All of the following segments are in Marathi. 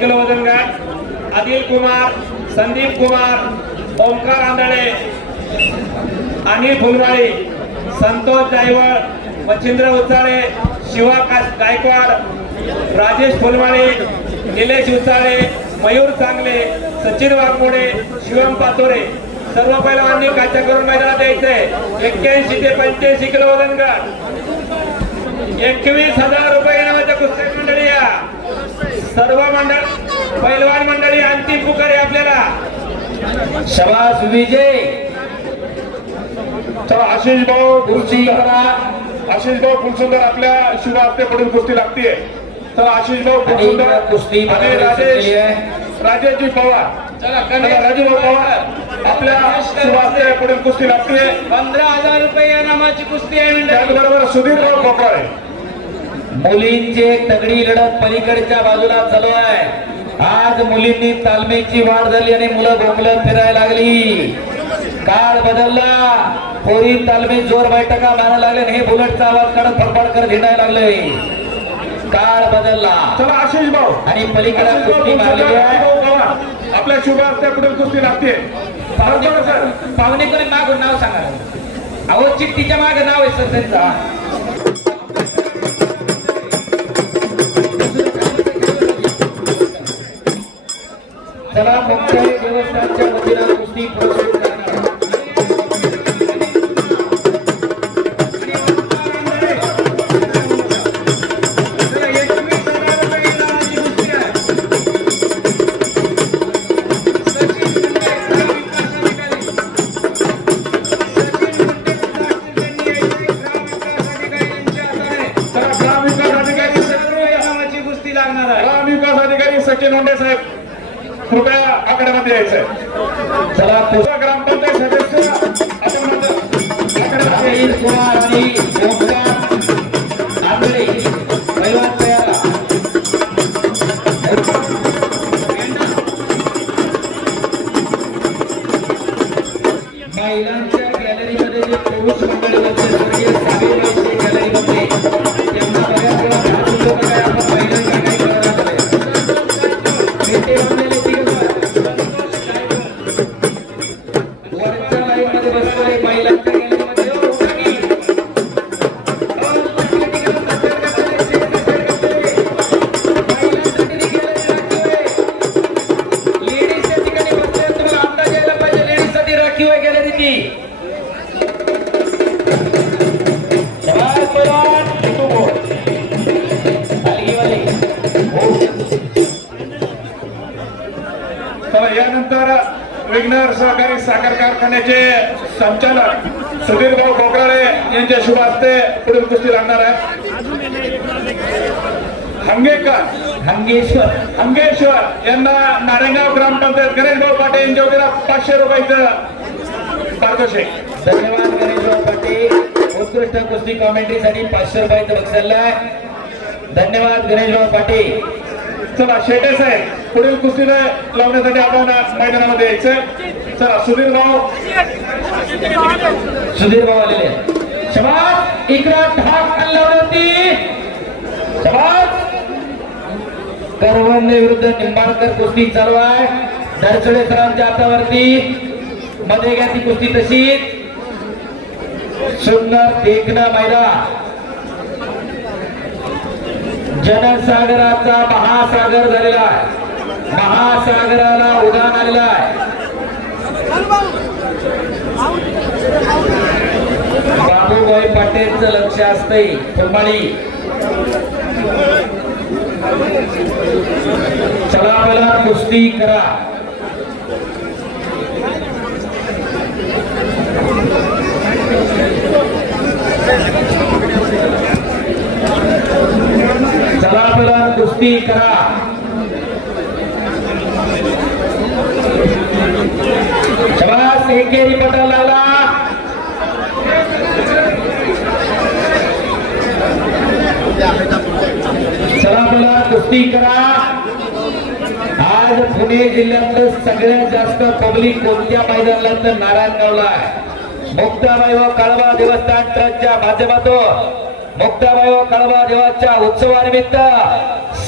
किलो वजन गट अनिल कुमार, संदीप कुमार, ओमकार आंधळे, अनिल फुलवाळी, संतोष जायवळ, मच्छिंद्र उचाळे, शिवा गायकवाड, राजेश फुलवाळे, निलेश उचाळे, मयूर चांगले, सचिन वाघमोडे, शिवम पातोरे सर्व पैलवानांनी काचा करून मैदानात यायचंय। 81 ते 85 किलो वजन गट 21,000 रुपये इनामाच्या कुस्त्या मंडळी या सर्व मंडळ पैलवान मंडळी अंतिम पुकार आहे आपल्याला। शाबास विजय। चला आशिष भाऊ फुलसुंदर आपल्या शिवा हस्ते पुढील कुस्ती लागतीये। चला आशिष भाऊ फुलसुंदर कुस्ती आणि राजेशजी पवार, चला राजू भाऊ पवार आपल्या शिवा हस्ते पुढील कुस्ती लागतीये। 15,000 रुपये इनामाची कुस्ती आहे। त्याचबरोबर सुधीर भाऊ कोकळे मुलींची एक तगडी लढत पलीकडच्या बाजूला चालू आहे। आज मुलींनी तालमीची वाढ झाली आणि मुलं भोंगलत फिरायला लागली। काळ बदलला, पोरी तालमीत जोर बैठका मारायला लागले, हे बुलेटचा आवाज काढत फडफड करत हिंडायला लागले। काळ बदलला। चला आशिष भाऊ आणि पलीकडे कुस्ती मारलेली आहे। आपल्या शुभ हस्ते पुढील कुस्ती लागते। पाहुणेकडे मागून नाव सांगा। अहो चिठ्ठीच्या मागे नाव आहे सर त्यांचा। चला मुंबई देवस्थानच्या वतीनं कुस्ती प्रस्तुत करणार। सचिन होंडे साहेब कृपया आकड्यामध्ये यायचंय। चला ग्रामपंचायत सदस्य आपण अनिल कुमार आणि ओमकार आंधळे पैलवान तयार। महिलांच्या गॅलरीमध्ये जे पुरुष मंडळी होते स्वर्गीय साहेबांच्या गॅलरीमध्ये त्यांना बऱ्याच वेळा घासून लोक काय आपण महिलांना काही करणार नाही। पेटे बांधलेले वरच्या लाईनमध्ये बसलेले महिलांच्या गॅलरीमध्ये यानंतर विघ्नर सहकारी साखर कारखान्याचे संचालक सुधीर भाऊ कोकराळे यांच्या शुभ हस्ते पुढील कुस्ती लागणार आहे। हंगेश्वर यांना नारायणगाव ग्रामपंचायत गणेशभाऊ पाटील यांच्या वतीनं 500 रुपयाचं पारितोषिक। धन्यवाद गणेशभाऊ पाटील। उत्कृष्ट कुस्ती कॉमेंट्रीसाठी 500 रुपयाचं बक्षीस आहे। धन्यवाद गणेशभाऊ पाटील। चला शेटे साहेब पुढील कुस्तीला लावण्यासाठी आपण मैदानामध्ये यायचंय। चला सुधीर भाऊ आलेले। शाबास इकडे ठाक खाल्ल्यावरती शाबास। करवंदे विरुद्ध निंबाळकर कुस्ती चालू आहे। दरचडे सरांच्या हातावरती मध्ये घ्या ती कुस्ती तशीच। सुंदर देखणं मैदान। जनसागराचा महासागर झालेला आहे। महासागराला उधाण आलेला आहे। बाबूभाई पाटीलचं लक्ष असतंय फुलमाळी। चला मला कुस्ती करा। चला मला कुस्ती करा। शाबास एकेरी पटा लागला। चला मला कुस्ती करा। आज पुणे जिल्ह्यातलं सगळ्यात जास्त पब्लिक कोणत्या मैदानाला तर नारायणगावला आहे। मुक्ताबाई व कळवा देवस्थान ट्रस्टच्या माध्यमातून मुक्ताबाई व कळवा देवाच्या उत्सवानिमित्त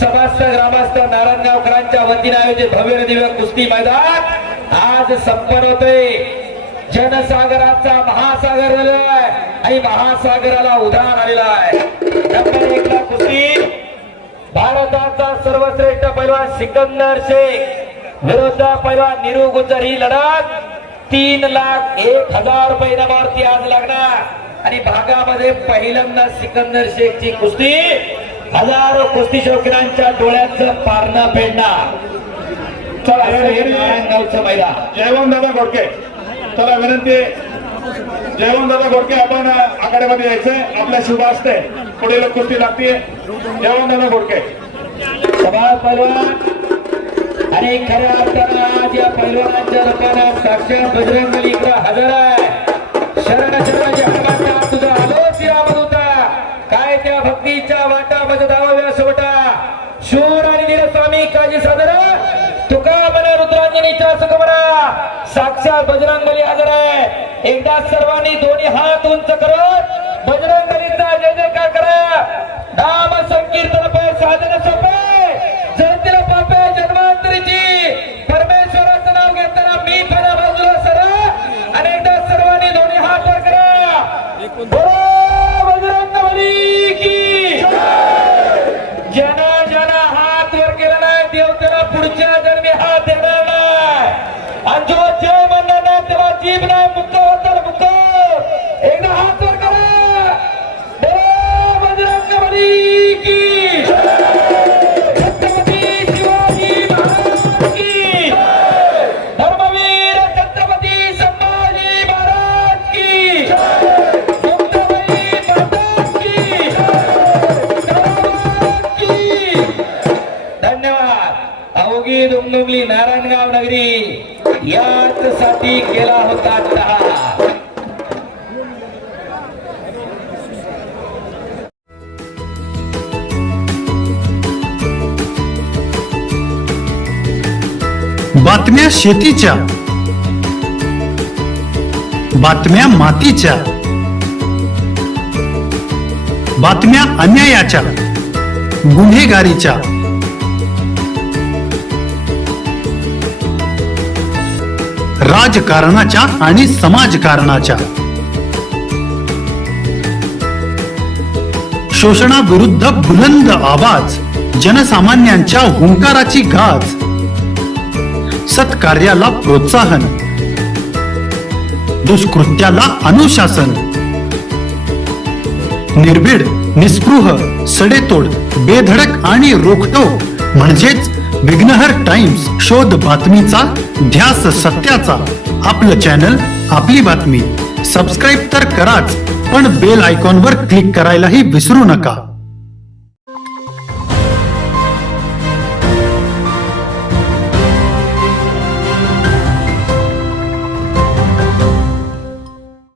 समस्त ग्रामस्थ नारायणगावकरांच्या वतीने आयोजित भव्य आणि दिव्य कुस्ती मैदान आज संपन्न होते. जनसागराचा महासागर झालेला आहे आणि महासागराला उधाण आलेला आहे. नंबर 1 ला कुस्ती भारताचा सर्वश्रेष्ठ पैलवान सिकंदर शेख विरुद्ध पैलवान नीरू गुज्जर. ही लढत 3,01,000 रुपये इनामावरती आज लागणार आणि भागामध्ये पहिल्यांदा सिकंदर शेखची कुस्ती हजारो कुस्ती शौकीनांच्या डोळ्याचं पारणं फेडणार. चला नारायणगावचं मैदान. जयवंत दादा घोडके, चला विनंती, जयवंत दादा घोडके आपण आखाड्यामध्ये यायचंय. आपल्या शुभ असते पुढे कुस्ती लागते. जयवंत दादा घोडके सभा पैलवान आणि खऱ्या अर्थानं आज या पैलवानांच्या रूपानं साक्षात बजरंग बली इकडं हजर आहे. शरण शरण जय तुझा आलोच या होता. काय त्या भक्तीच्या वाटामध्ये धावाव्या सोटा शूर आणि वीरस्वामी काजी सादर तुका मना रुद्रांजनीच्या सुखमना साक्षात बजरंग बली हजर आहे. एकदा सर्वांनी दोन्ही हात उंच करत बजरंग बलीचा जय जयकार करा. नाम संकीर्तन पे साधन सोपे जळतील पापे जन्मांतरीची परमेश्वराचं नाव घेताना मी फरा बाजूला सरा आणि एकदा सर्वांनी दोन्ही हात वर करा. बोलो बजरंग बली की ज्यांना ज्यांना हात वर केला नाही देव त्याला पुढच्या जन्मी हात देणार नाही आणि जो जय म्हणणार नाही तेव्हा जीभ नाही मुक्त होतात मुक्त. एकदा हात वर करा. बोलो बजरंग बली की छत्रपती शिवाजी महाराज की धर्मवीर छत्रपती संभाजी महाराज की मुक्ताबाई माता की की. धन्यवाद. अवघी दुमदुमली नारायणगाव नगरी याच साठी केला होता टहा. बातम्या शेतीच्या, बातम्या मातीच्या, बातम्या अन्यायाच्या, गुन्हेगारीच्या, राजकारणाच्या आणि समाजकारणाच्या, शोषणाविरुद्ध बुलंद आवाज, जनसामान्यांच्या हुंकाराची गाज, सत्कार्याला प्रोत्साहन, दुष्कृत्याला अनुशासन, निर्भीड, निस्पृह, सडेतोड, बेधडक आणि रोखटोक म्हणजेच विघ्नहर टाइम्स. शोध बातमीचा, ध्यास सत्याचा. आपलं चॅनल, आपली बातमी. सबस्क्राईब तर कराच, पण बेल आयकॉनवर क्लिक करायलाही विसरू नका.